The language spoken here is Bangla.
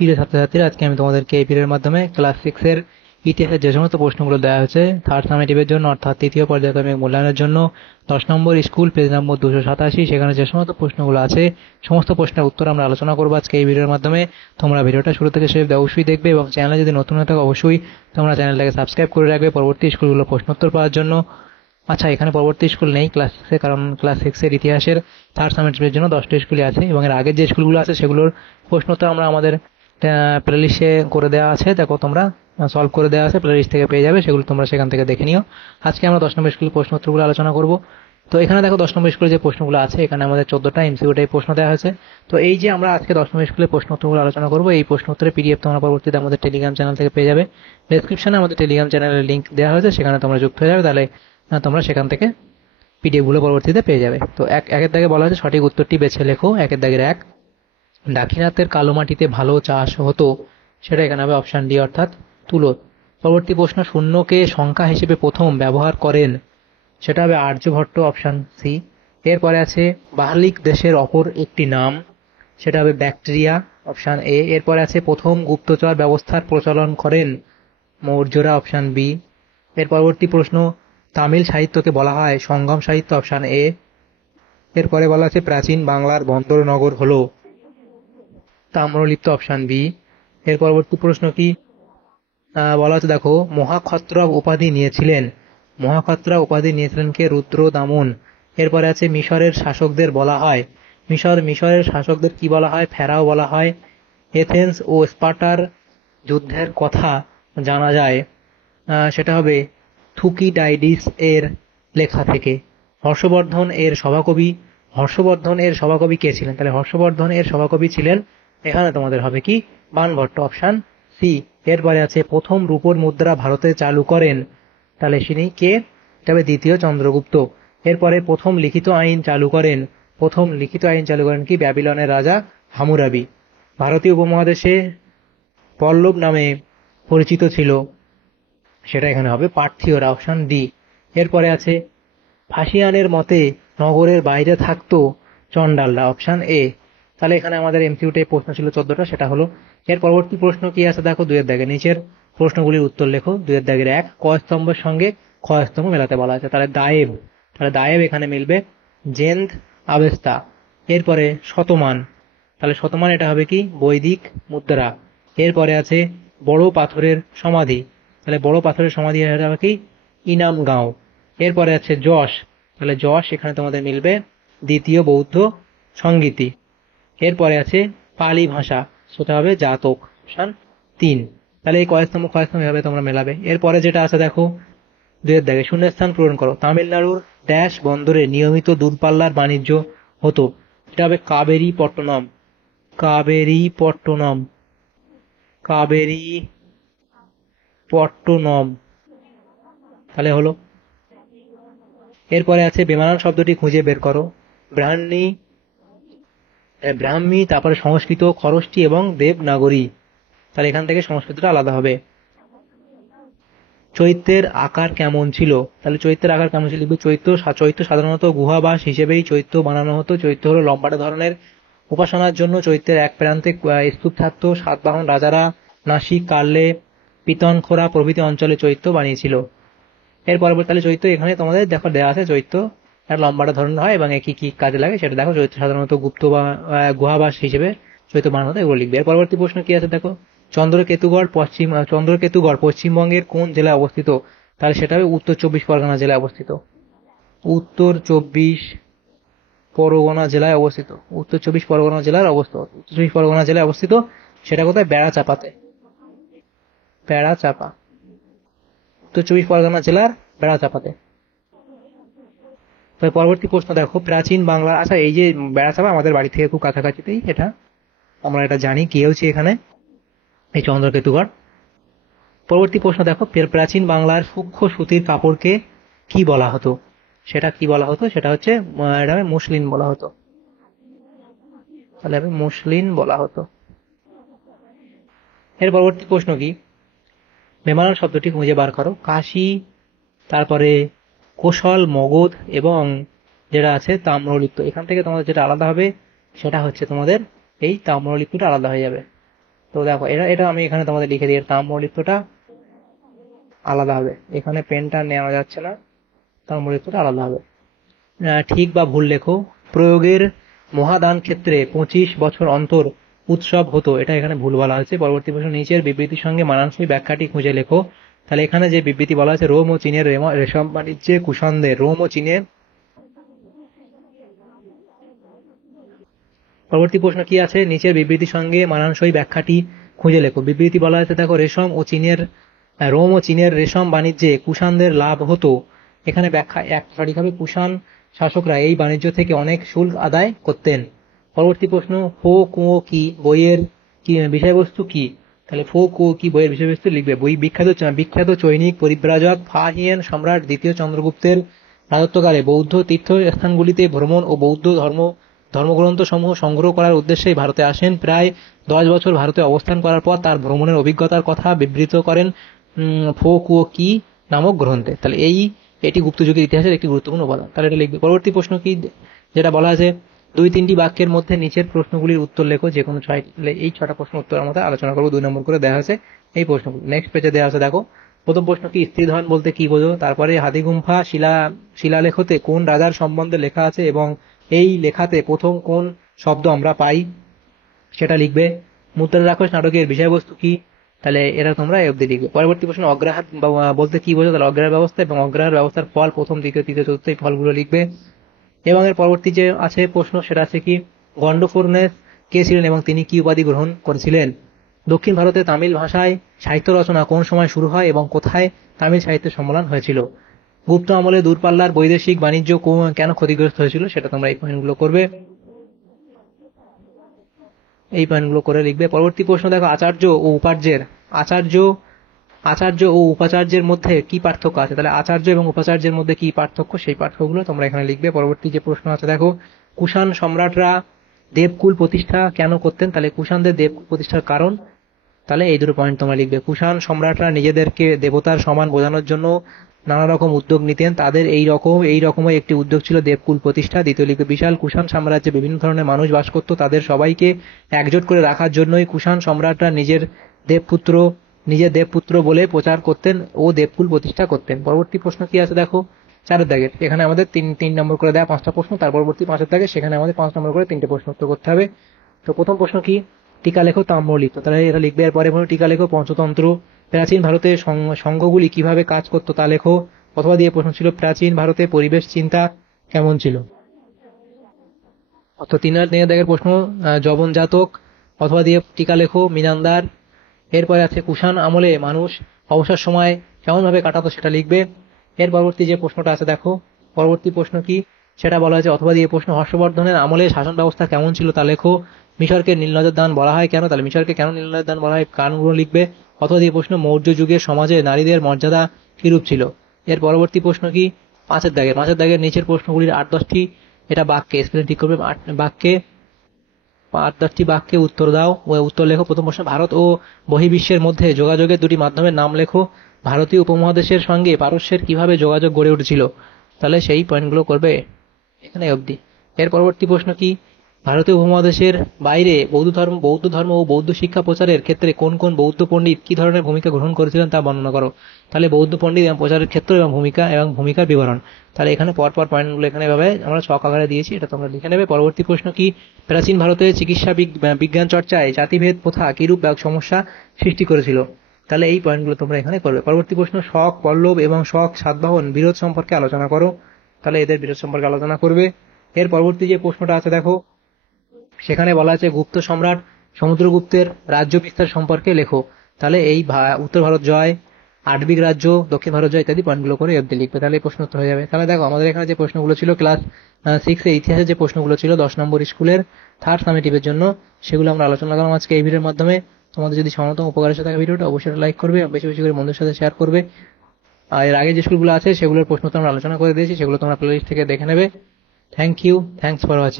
প্রিয় ছাত্রছাত্রীরা, আজকে আমি তোমাদেরকে এই ভিডিওর মাধ্যমে ক্লাস 6 এর ইতিহাসের যে সমস্ত প্রশ্নগুলো দেওয়া হয়েছে থার্ড সামেটিভের জন্য অর্থাৎ তৃতীয় পর্যায়ক্রমিক মূল্যায়নের জন্য 10 নম্বর স্কুল পেজ নম্বর 287, সেখানে যে সমস্ত প্রশ্নগুলো আছে সমস্ত প্রশ্নের উত্তর আমরা আলোচনা করবো আজকে এই ভিডিওর মাধ্যমে। তোমরা ভিডিওটা শুরু থেকে শেষ অবশ্যই দেখবে এবং চ্যানেলে যদি নতুন হয়ে থাকো অবশ্যই তোমরা চ্যানেলটাকে সাবস্ক্রাইব করে রাখবে পরবর্তী স্কুলগুলো প্রশ্নোত্তর পাওয়ার জন্য। আচ্ছা, এখানে পরবর্তী স্কুল নেই ক্লাস 6 এ, কারণ ক্লাস 6 এর ইতিহাসের থার্ড সামেটিভের জন্য 10টি স্কুলই আছে এবং এর আগের যে স্কুলগুলো আছে সেগুলোর প্রশ্নোত্তর আমরা আমাদের প্লেলিস্টে করে দেওয়া আছে। দেখো, তোমরা সলভ করে দেওয়া আছে, প্লেলিস্ট থেকে পেয়ে যাবে, সেগুলো তোমরা সেখান থেকে দেখে নিও। আজকে আমরা 10 নম্বর স্কুলের প্রশ্নোত্তরগুলো আলোচনা করব। তো এখানে দেখো 10 নম্বর স্কুলে যে প্রশ্নগুলো আছে, এখানে আমাদের 14টা এমসিকিউ টাইপ প্রশ্ন দেওয়া হয়েছে। তো এই যে আমরা আজকে 10 নম্বর স্কুলের প্রশ্নোত্তরগুলো আলোচনা করব, এই প্রশ্নোত্তরের পিডিএফ তোমরা পরবর্তীতে আমাদের টেলিগ্রাম চ্যানেল থেকে পেয়ে যাবে। ডেসক্রিপশনে আমাদের টেলিগ্রাম চ্যানেলের লিংক দেওয়া হয়েছে, সেখানে তোমরা যুক্ত হয়ে যাবে, তাহলে তোমরা সেখান থেকে পিডিএফ গুলো পরবর্তীতে পেয়ে যাবে। তো একের দাগে বলা হয়েছে সঠিক উত্তরটি বেছে লেখো। একের দাগের 1, দাক্ষিণাত্যের কালো মাটিতে ভালো চাষ হতো, সেটা এখানে হবে অপশন ডি অর্থাৎ তুলো। পরবর্তী প্রশ্ন, শূন্যকে সংখ্যা হিসেবে প্রথম ব্যবহার করেন, সেটা হবে আর্যভট্ট অপশন সি। এরপরে আছে বাহলিক দেশের অপর একটি নাম, সেটা হবে ব্যাকটেরিয়া অপশন এ। এরপরে আছে প্রথম গুপ্তচর ব্যবস্থার প্রচলন করেন মৌর্যরা অপশন বি। এর পরবর্তী প্রশ্ন, তামিল সাহিত্যকে বলা হয় সঙ্গম সাহিত্য অপশন এ। এরপরে বলা আছে প্রাচীন বাংলার বন্দর নগর হলো তাম্রলিপ্ত অপশন বি। এর পরবর্তী প্রশ্ন কি বলা হচ্ছে, দেখো মহাক্ষত্রপ উপাধি নিয়েছিলেন, মহাক্ষত্রপ উপাধি নিয়েছিলেন কে? রুদ্র দামন। এরপরে আছে মিশরের শাসকদের বলা হয়, মিশরের শাসকদের কি বলা হয়? ফেরাও বলা হয়। এথেন্স ও স্পার্টার যুদ্ধের কথা জানা যায়, সেটা হবে থুকিডাইডিস এর লেখা থেকে। হর্ষবর্ধন এর সভাকবি কে ছিলেন? তাহলে হর্ষবর্ধন এর সভাকবি ছিলেন, এখানে তোমাদের হবে কি বাণভট্ট অপশন সি। এরপরে আছে প্রথম রূপোর মুদ্রা ভারতে চালু করেন, তাহলে তিনি কে? তবে দ্বিতীয় চন্দ্রগুপ্ত। এরপরে প্রথম লিখিত আইন চালু করেন কি? ব্যাবিলনের রাজা হামুরাবি। ভারতীয় উপমহাদেশে পল্লব নামে পরিচিত ছিল, সেটা এখানে হবে পার্থীয়রা অপশন ডি। এরপরে আছে ফাসিয়ানের মতে নগরের বাইরে থাকতো চন্ডালরা অপশন এ। তাহলে এখানে আমাদের এমসিকিউ প্রশ্ন ছিল 14টা, সেটা হলো। এর পরবর্তী প্রশ্ন কি আছে দেখো 2 এর দাগে, নিচের প্রশ্নগুলির উত্তর লেখো। 2 এর দাগের 1, ক স্তম্ভের সঙ্গে খ স্তম্ভ মেলাতে বলা আছে, তাহলে দায়েব এখানে মিলবে জেন্দ আবেস্তা। এরপরে শতমান, তাহলে শতমান এটা হবে কি? বৈদিক মুদ্রা। এরপরে আছে বড় পাথরের সমাধি, তাহলে বড় পাথরের সমাধি হবে কি? ইনামগাঁও। এরপরে আছে যশ, তাহলে যশ এখানে তোমাদের মিলবে দ্বিতীয় বৌদ্ধ সংগীতি। এরপরে আছে পালি ভাষা, সেটা হবে জাতক অপশন 3। তাহলে এই কয়স্তম্ভ এভাবে তোমরা মেলাবে। এরপরে যেটা আছে দেখো 2 এর দাগে, শূন্যস্থান পূরণ করো। তামিলনাড়ুর ড্যাশ বন্দরে নিয়মিত দূরপাল্লার বাণিজ্য হতো, এটা হবে কাবেরীপট্টনম। তাহলে হলো। এরপরে আছে বেমানান শব্দটি খুঁজে বের করো। ব্রাহ্মী, তারপরে সংস্কৃত, খরষ্টি এবং দেবনাগরী। তাহলে এখান থেকে সংস্কৃতটা আলাদা হবে। চৈত্যের আকার কেমন ছিল? তাহলে চৈত্যের আকার কেমন ছিল? চৈত্য সাধারণত গুহাবাস হিসেবেই চৈত্য বানানো হতো। চৈত্য হলো লম্বাটে ধরনের। উপাসনার জন্য চৈত্যের এক প্রান্তে স্তূপ থাকতো। সাতবাহন রাজারা নাসিক, কার্লে, পিতনখোরা প্রভৃতি অঞ্চলে চৈত্য বানিয়েছিল। এর পরবর্তী তাহলে চৈত্য এখানে তোমাদের দেখো দেওয়া আছে, চৈত্য লম্বাটা ধরনের হয় এবং কি কি কাজে লাগে সেটা দেখো। চৈত্য সাধারণত গুপ্ত বা গুহাবাস হিসেবে চৈত্য বানানো হতো, এগুলো লিখবে। এর পরবর্তী প্রশ্ন কি আছে দেখো, চন্দ্রকেতুগড় পশ্চিমবঙ্গের কোন জেলায় অবস্থিত? তাহলে সেটা হবে উত্তর 24 পরগনা জেলায় অবস্থিত। উত্তর 24 পরগনা জেলায় অবস্থিত। সেটা কোথায়? বেড়াচাপা, উত্তর 24 পরগনা জেলার বেড়াচাপাতে। পরবর্তী প্রশ্ন দেখো, প্রাচীন বাংলা, আচ্ছা এই যে বেড়াচাপা আমাদের বাড়ি থেকে খুব কাছাকাছিতেই, এটা আমরা এটা জানি কি হচ্ছে এখানে, এই চন্দ্রকেতুগড়। পরবর্তী প্রশ্ন দেখো, প্রাচীন বাংলার সূক্ষ্ম সুতির কাপড়কে কি বলা হতো? সেটা হচ্ছে এটা মুসলিন বলা হতো, তাহলে মুসলিন বলা হতো। এর পরবর্তী প্রশ্ন কি? বেমানান শব্দটি খুঁজে বার করো। কাশী, তারপরে কোশল, মগধ এবং যেটা আছে তাম্রলিপ্ত। এখান থেকে তোমাদের যেটা আলাদা হবে সেটা হচ্ছে তোমাদের এই তাম্রলিপ্তটা আলাদা হয়ে যাবে। তো দেখো এটা এটা আমি এখানে তোমাদের লিখে দিই, তাম্রলিপ্তটা আলাদা হবে, এখানে পেনটা নেওয়া যাচ্ছে না, তাম্রলিপ্তটা আলাদা হবে। ঠিক বা ভুল লেখো। প্রয়োগের মহাদান ক্ষেত্রে 25 বছর অন্তর উৎসব হতো, এটা এখানে ভুল বলা হয়েছে। পরবর্তী প্রশ্ন, নিচের বিবৃতির সঙ্গে মানানসই ব্যাখ্যাটি খুঁজে লেখো। তাহলে এখানে যে বিবৃতি বলা হয়েছে, রোম ও চীনের রেশম বাণিজ্যে কুষাণদের, রোম ও চীনের। পরবর্তী প্রশ্ন কি আছে, নিচের বিবৃতির সঙ্গে মানানসই ব্যাখ্যাটি খুঁজে লেখো। বিবৃতি বলা হয়েছে দেখো, রোম ও চীনের রেশম বাণিজ্যে কুষাণদের লাভ হতো। এখানে ব্যাখ্যা এক সঠিক হবে, কুষাণ শাসকরা এই বাণিজ্য থেকে অনেক শুল্ক আদায় করতেন। পরবর্তী প্রশ্ন, ফো কুয়ো কি বইয়ের কি বিষয়বস্তু কি? তাহলে ফো কুয়ো কি বইয়ের বিষয়বস্তু লিখবে, বই বিখ্যাত চৈনিক পরিব্রাজক ফা হিয়েন সম্রাট দ্বিতীয় চন্দ্রগুপ্তের রাজত্বকালে বৌদ্ধ তীর্থস্থানগুলিতে ভ্রমণ ও বৌদ্ধ ধর্মগ্রন্থ সমূহ সংগ্রহ করার উদ্দেশ্যে ভারতে আসেন। প্রায় 10 বছর ভারতে অবস্থান করার পর তার ভ্রমণের অভিজ্ঞতার কথা বিবৃত করেন ফো কুয়ো কি নামক গ্রন্থে। তাহলে এটি গুপ্তযুগের ইতিহাসের একটি গুরুত্বপূর্ণ উপাদান। তাহলে এটা লিখবে। পরবর্তী প্রশ্ন কি, যেটা বলা আছে, 2-3টি বাক্যের মধ্যে নিচের প্রশ্নগুলির উত্তর লেখো, যে কোনো 6। এই 6টা প্রশ্ন উত্তর আমরা আলোচনা করবো, 2 নম্বর করে দেওয়া আছে এই প্রশ্নগুলো। নেক্সট পেজে দেওয়া আছে দেখো। প্রথম প্রশ্ন কি, স্ত্রীধন বলতে কি বোঝো? তারপরে হাতিগুম্ফা শিলালেখতে কোন রাজার সম্বন্ধে লেখা আছে এবং এই লেখাতে প্রথম কোন শব্দ আমরা পাই সেটা লিখবে। মুদ্রা রাক্ষস নাটকের বিষয়বস্তু কি? তাহলে এরা তোমরা এই অব্দি লিখবে। পরবর্তী প্রশ্ন, অগ্রহার বলতে কি বোঝো? তাহলে অগ্রহার ব্যবস্থা এবং অগ্রহার ব্যবস্থার ফল, প্রথম, দ্বিতীয়, তৃতীয়, চতুর্থ, এই ফলগুলো লিখবে। এবং এর পরবর্তী যে আছে প্রশ্ন, সেটা আছে কি, গন্ডফোর্নেস কে ছিলেন এবং তিনি কি উপাধি গ্রহণ করেছিলেন? দক্ষিণ ভারতে তামিল ভাষায় সাহিত্য রচনা কোন সময় শুরু হয় এবং কোথায় তামিল সাহিত্যের সম্মেলন হয়েছিল? গুপ্ত আমলে দূরপাল্লার বৈদেশিক বাণিজ্য কেন ক্ষতিগ্রস্ত হয়েছিল? সেটা তোমরা এই পয়েন্টগুলো করবে, এই পয়েন্টগুলো করে লিখবে। পরবর্তী প্রশ্ন দেখো, আচার্য ও উপাচার্যের মধ্যে কি পার্থক্য আছে? তাহলে আচার্য এবং উপাচার্যের মধ্যে কি পার্থক্য, সেই পার্থক্যগুলো তোমরা এখানে লিখবে। পরবর্তী যে প্রশ্ন আছে দেখো, কুষাণ সম্রাটরা দেবকুল প্রতিষ্ঠা কেন করতেন? তাহলে কুষাণদের দেবকুল প্রতিষ্ঠার কারণ, তাহলে এই দুটো পয়েন্ট তোমরা লিখবে। কুষাণ সম্রাটরা নিজেদেরকে দেবতার সমান বোঝানোর জন্য নানা রকম উদ্যোগ নিতেন, তাদের এই রকমই একটি উদ্যোগ ছিল দেবকুল প্রতিষ্ঠা। দ্বিতীয় লিখবে, বিশাল কুষাণ সাম্রাজ্যে বিভিন্ন ধরনের মানুষ বাস করত, তাদের সবাইকে একজোট করে রাখার জন্যই কুষাণ সম্রাটরা দেবপুত্র বলে প্রচার করতেন ও দেবকুল প্রতিষ্ঠা করতেন। পরবর্তী প্রশ্ন কি আছে দেখো, 4 দাগের, এখানে আমাদের 3 নম্বর করে দেয়া 5টা প্রশ্ন, তার পরবর্তী 5 দাগে সেখানে আমাদের 5 নম্বর করে 3টে প্রশ্ন উত্তর করতে হবে। তো প্রথম প্রশ্ন কি, টিকা লেখো তাম্রলিপ্ত, তাহলে এটা লিখবে। এরপরে টিকা লেখো পঞ্চতন্ত্র। প্রাচীন ভারতে সংঘগুলি কিভাবে কাজ করতো তা লেখো। অথবা দিয়ে প্রশ্ন ছিল, প্রাচীন ভারতে পরিবেশ চিন্তা কেমন ছিল? অর্থাৎ 3 দাগের প্রশ্ন, যবন জাতক। অথবা দিয়ে টিকা লেখো মিনান্দার। এরপরে আছে, কুষাণ আমলে মানুষ অবসর সময় কেমন ভাবে কাটাতো, সেটা লিখবে। এর পরবর্তী যে প্রশ্নটা আছে দেখো, পরবর্তী প্রশ্ন কি সেটা বলা হয়েছে। অথবা দিয়ে প্রশ্ন, হর্ষবর্ধনের আমলে শাসন ব্যবস্থা কেমন ছিল তা লেখো। মিশরকে নীলনদের দান বলা হয় কেন? তাহলে মিশরকে কেন নীলনদের দান বলা হয়, কারণগুলো লিখবে। অথবা দিয়ে প্রশ্ন, মৌর্য যুগের সমাজে নারীদের মর্যাদা কিরূপ ছিল? এর পরবর্তী প্রশ্ন কি, 5 দাগের নিচের প্রশ্নগুলির 8-10টি, এটা বাক্যে স্পেলিং ঠিক করবে, বাক্যে 8-10টি বাক্যে উত্তর দাও ও উত্তর লেখো। প্রথম প্রশ্ন, ভারত ও বহির্বিশ্বের মধ্যে যোগাযোগের 2টি মাধ্যমের নাম লেখো। ভারতীয় উপমহাদেশের সঙ্গে পারস্যের কিভাবে যোগাযোগ গড়ে উঠেছিল? তাহলে সেই পয়েন্টগুলো করবে এখানে অবধি। এর পরবর্তী প্রশ্ন কি, ভারতীয় উপমহাদেশের বাইরে বৌদ্ধ ধর্ম ও বৌদ্ধ শিক্ষা প্রচারের ক্ষেত্রে কোন কোন বৌদ্ধ পণ্ডিত কি ধরনের ভূমিকা গ্রহণ করেছিলেন তা বর্ণনা করো। তাহলে বৌদ্ধ পণ্ডিত এবং প্রচারের ক্ষেত্র এবং ভূমিকার বিবরণ। তাহলে এখানে পরপর পয়েন্টগুলো এখানে ভাবে আমরা ছক আকারে দিয়েছি, এটা তোমরা লিখে নেবে। পরবর্তী প্রশ্ন কি, প্রাচীন ভারতে চিকিৎসা বিজ্ঞান চর্চায় জাতিভেদ প্রথা কিরূপ সমস্যা সৃষ্টি করেছিল? তাহলে এই পয়েন্টগুলো তোমরা এখানে করবে। পরবর্তী প্রশ্ন, শক পল্লব এবং শক সাতবাহন বিরোধ সম্পর্কে আলোচনা করো। তাহলে এদের বিরোধ সম্পর্কে আলোচনা করবে। এর পরবর্তী যে প্রশ্নটা আছে দেখো, সেখানে বলা আছে, গুপ্ত সম্রাট সমুদ্রগুপ্তের রাজ্য বিস্তার সম্পর্কে লেখো। তাহলে এই উত্তর ভারত জয়, আটবিক রাজ্য, দক্ষিণ ভারত জয় ইত্যাদি পয়েন্টগুলো করে অব্দি লিখবে। তাহলে এই প্রশ্ন উত্তর হয়ে যাবে। তাহলে দেখো, আমাদের এখানে যে প্রশ্নগুলো ছিল ক্লাস 6 এর ইতিহাসের যে প্রশ্নগুলো ছিল 10 নম্বর স্কুলের থার্ড সামেটিভের জন্য, সেগুলো আমরা আলোচনা করলাম আজকে এই ভিডিওর মাধ্যমে। তোমাদের যদি সামান্যতম উপকার এসে থাকে ভিডিওটা অবশ্যই লাইক করবে, বেশি বেশি করে বন্ধুদের সাথে শেয়ার করবে। আর এর আগে যে স্কুলগুলো আছে সেগুলোর প্রশ্ন তো আমরা আলোচনা করে দিয়েছি, সেগুলো তোমরা প্লেলিস্ট থেকে দেখে নেবে। Thank you, thanks for watching.